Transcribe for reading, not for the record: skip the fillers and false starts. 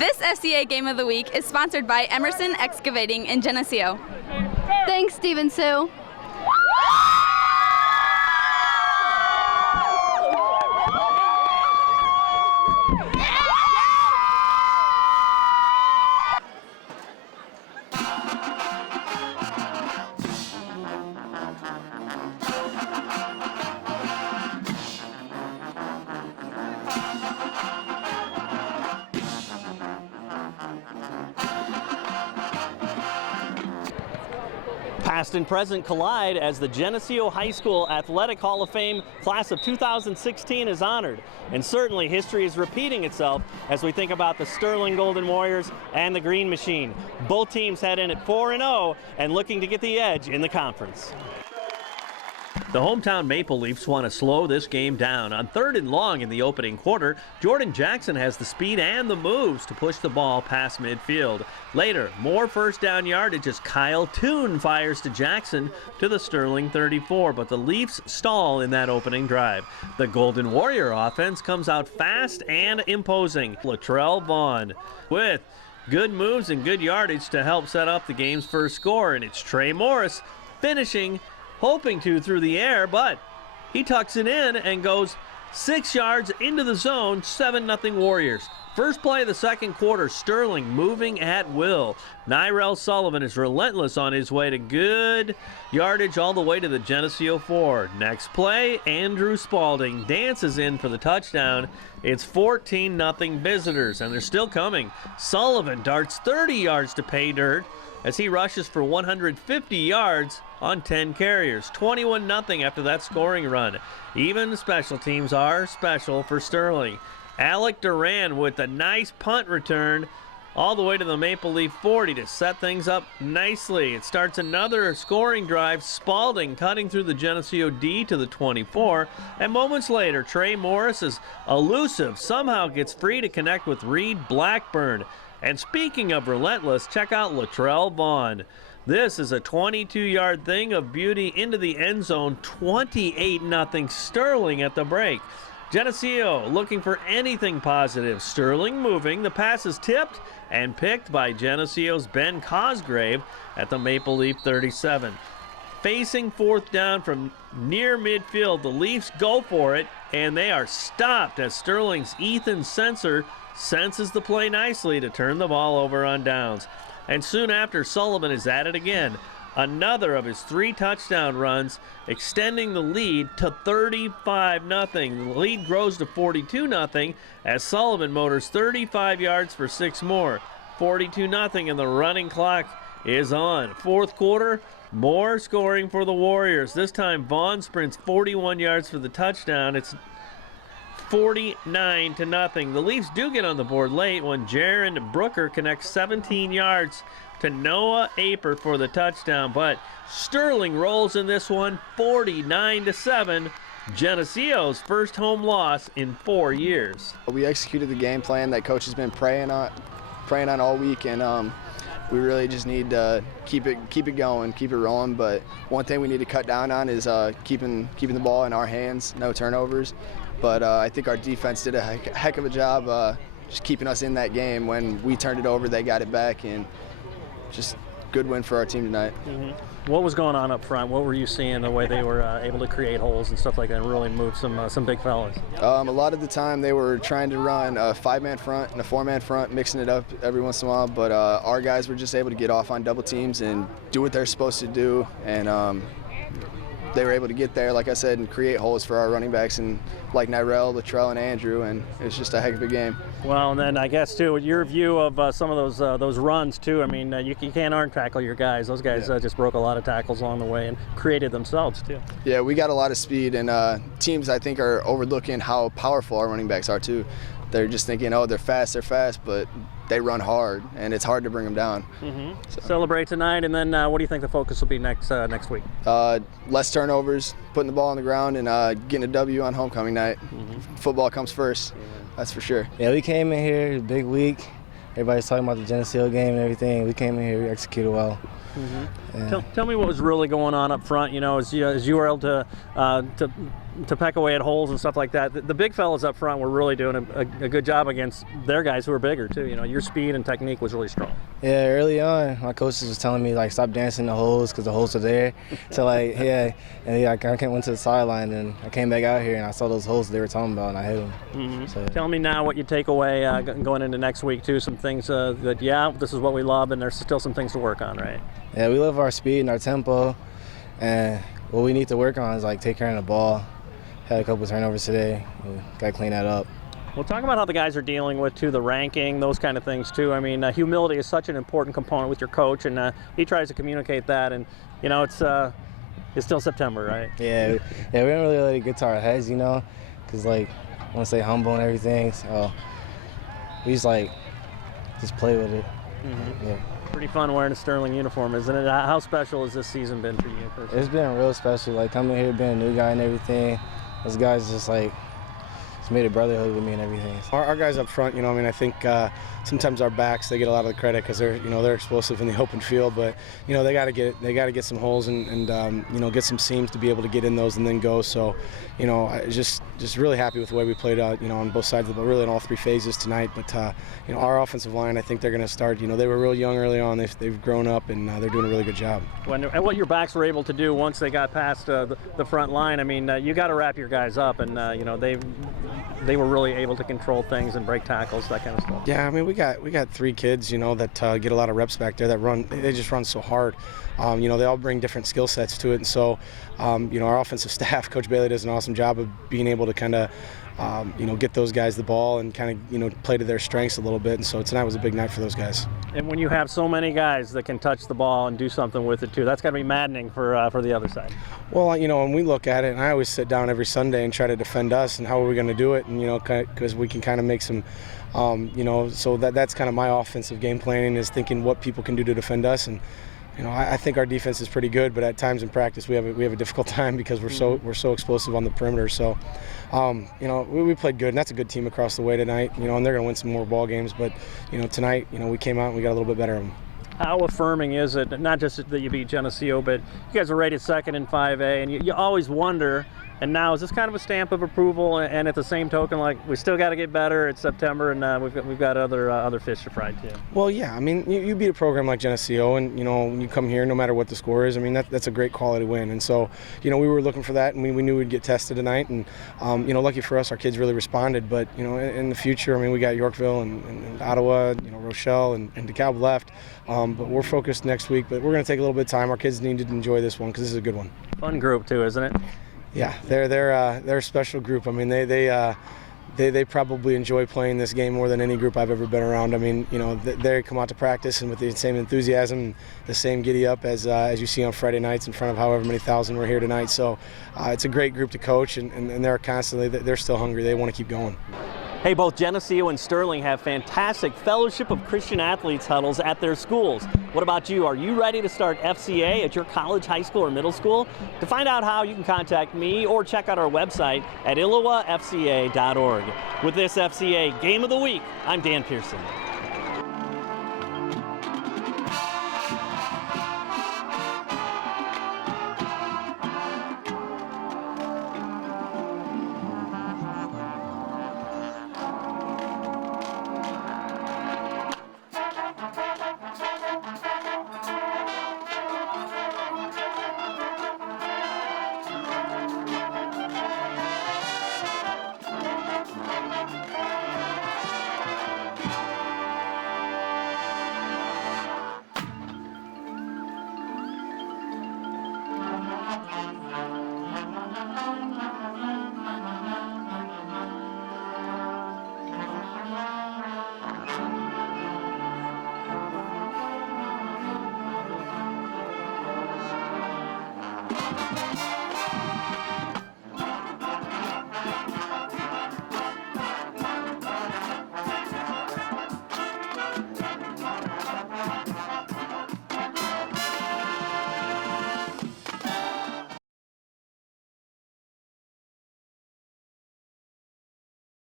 This FCA Game of the Week is sponsored by Emerson Excavating in Geneseo. Thanks, Steve and Sue. Past and present collide as the Geneseo High School Athletic Hall of Fame class of 2016 is honored. And certainly history is repeating itself as we think about the Sterling Golden Warriors and the Green Machine. Both teams head in at 4-0 and looking to get the edge in the conference. The hometown Maple Leafs want to slow this game down. On 3rd and long in the opening quarter, Jordan Jackson has the speed and the moves to push the ball past midfield. Later, more first down yardage as Kyle Toon fires to Jackson to the Sterling 34, but the Leafs stall in that opening drive. The Golden Warrior offense comes out fast and imposing. Latrell Vaughn with good moves and good yardage to help set up the game's first score, and it's Trey Morris finishing hoping to through the air, but he tucks it in and goes 6 yards into the zone, 7-0 Warriors. First play of the second quarter, Sterling moving at will. Nyrell Sullivan is relentless on his way to good yardage all the way to the Geneseo 4. Next play, Andrew Spalding dances in for the touchdown. It's 14-0 visitors, and they're still coming. Sullivan darts 30 yards to pay dirt as he rushes for 150 yards on 10 carriers. 21-0 after that scoring run. Even special teams are special for Sterling. Alec Duran with a nice punt return all the way to the Maple Leaf 40 to set things up nicely. It starts another scoring drive. Spalding cutting through the Geneseo D to the 24. And moments later, Trey Morris is elusive, somehow gets free to connect with Reed Blackburn. And speaking of relentless, check out Latrell Vaughn. This is a 22-yard thing of beauty into the end zone. 28-0 Sterling at the break. Geneseo looking for anything positive. Sterling moving. The pass is tipped and picked by Geneseo's Ben Cosgrave at the Maple Leaf 37. Facing 4th down from near midfield, the Leafs go for it, and they are stopped as Sterling's Ethan Sensor senses the play nicely to turn the ball over on downs. And soon after, Sullivan is at it again. Another of his 3 touchdown runs, extending the lead to 35-0. The lead grows to 42-0 as Sullivan motors 35 yards for 6 more. 42-0, and the running clock is on. 4th quarter, more scoring for the Warriors. This time, Vaughn sprints 41 yards for the touchdown. It's 49-0. The Leafs do get on the board late when Jaron Brooker connects 17 yards to Noah Aper for the touchdown, but Sterling rolls in this one 49-7. Geneseo's first home loss in 4 years. We executed the game plan that coach has been praying on all week, and we really just need to keep it going, keep it rolling. But one thing we need to cut down on is keeping the ball in our hands, no turnovers. But I think our defense did a heck of a job just keeping us in that game. When we turned it over, they got it back, and just good win for our team tonight. Mm-hmm. What was going on up front? What were you seeing the way they were able to create holes and stuff like that and really move some big fellas? A lot of the time they were trying to run a 5-man front and a 4-man front, mixing it up every once in a while, but our guys were just able to get off on double teams and do what they're supposed to do, and they were able to get there, like I said, and create holes for our running backs, and like Nyrell, Latrell, and Andrew, and it was just a heck of a game. Well, and then I guess too, your view of some of those runs too. I mean, you can't arm tackle your guys. Those guys just broke a lot of tackles along the way and created themselves too. Yeah, we got a lot of speed, and teams I think are overlooking how powerful our running backs are too. They're just thinking, oh, they're fast, but they run hard, and it's hard to bring them down. Mm-hmm. So. Celebrate tonight, and then what do you think the focus will be next week? Less turnovers, putting the ball on the ground, and getting a W on homecoming night. Mm-hmm. Football comes first, that's for sure. Yeah, we came in here, big week. Everybody's talking about the Geneseo game and everything. We came in here, we executed well. Mm-hmm. Tell me what was really going on up front. You know, as you were able to to peck away at holes and stuff like that. The big fellas up front were really doing a good job against their guys who were bigger too. You know, your speed and technique was really strong. Yeah, early on, my coaches was telling me like stop dancing the holes because the holes are there. So like yeah, and I went to the sideline and I came back out here and I saw those holes they were talking about and I hit them. Mm-hmm. So, Tell me now what you take away going into next week too. Some things that this is what we love and there's still some things to work on, right? Yeah, we love our speed and our tempo, and what we need to work on is like take care of the ball. Had a couple turnovers today. Got to clean that up. Well, talk about how the guys are dealing with, too, the ranking, those kind of things, too. I mean, humility is such an important component with your coach, and he tries to communicate that. And, you know, it's still September, right? Yeah, we don't really let it get to our heads, you know, because, like, I want to stay humble and everything. So we just play with it. Mm-hmm. Yeah. Pretty fun wearing a Sterling uniform, isn't it? How special has this season been for you personally? It's been real special. Like, coming here, being a new guy and everything, those guys just, like, it's made a brotherhood with me and everything. Our guys up front, you know, I mean, I think sometimes our backs, they get a lot of the credit because they're explosive in the open field, but you know they got to get some holes and you know, get some seams to be able to get in those and then go. So, you know, I just really happy with the way we played out, you know, on both sides of the ball, really in all three phases tonight. But you know, our offensive line, I think they're going to start. You know, they were real young early on. They've grown up and they're doing a really good job. And what your backs were able to do once they got past the front line, I mean, you got to wrap your guys up, and you know they were really able to control things and break tackles, that kind of stuff. Yeah, I mean, we got three kids, you know, that get a lot of reps back there that run. They just run so hard. You know, they all bring different skill sets to it, and so you know, our offensive staff, Coach Bailey does an awesome job of being able to kind of you know, get those guys the ball and kind of, you know, play to their strengths a little bit. And so tonight was a big night for those guys. And when you have so many guys that can touch the ball and do something with it too, that's got to be maddening for the other side. Well, you know, when we look at it, and I always sit down every Sunday and try to defend us and how are we going to do it, and you know, because we can kind of make some, you know, so that's kind of my offensive game planning, is thinking what people can do to defend us. And you know, I think our defense is pretty good, but at times in practice we have a difficult time because we're so explosive on the perimeter. So, you know, we played good, and that's a good team across the way tonight. You know, and they're going to win some more ball games. But you know, tonight, you know, we came out and we got a little bit better of them. How affirming is it, not just that you beat Geneseo, but you guys are rated second in 5A, and you always wonder, and now is this kind of a stamp of approval, and at the same token, like, we still got to get better, it's September, and we've got other fish to fry too. Well, yeah, I mean, you beat a program like Geneseo, and you know, when you come here, no matter what the score is, I mean, that's a great quality win. And so, you know, we were looking for that, and we knew we'd get tested tonight, and you know, lucky for us, our kids really responded. But you know, in the future, I mean, we got Yorkville and Ottawa, you know, Rochelle and DeKalb left, but we're focused next week. But we're going to take a little bit of time. Our kids need to enjoy this one because this is a good one. Fun group too, isn't it? Yeah, they're a special group. I mean, they probably enjoy playing this game more than any group I've ever been around. I mean, you know, they come out to practice and with the same enthusiasm, the same giddy up as you see on Friday nights in front of however many thousand we're here tonight. So it's a great group to coach, and they're constantly, they're still hungry. They want to keep going. Hey, both Geneseo and Sterling have fantastic Fellowship of Christian Athletes huddles at their schools. What about you? Are you ready to start FCA at your college, high school, or middle school? To find out how, you can contact me or check out our website at ILLOWAFCA.org. With this FCA Game of the Week, I'm Dan Pearson.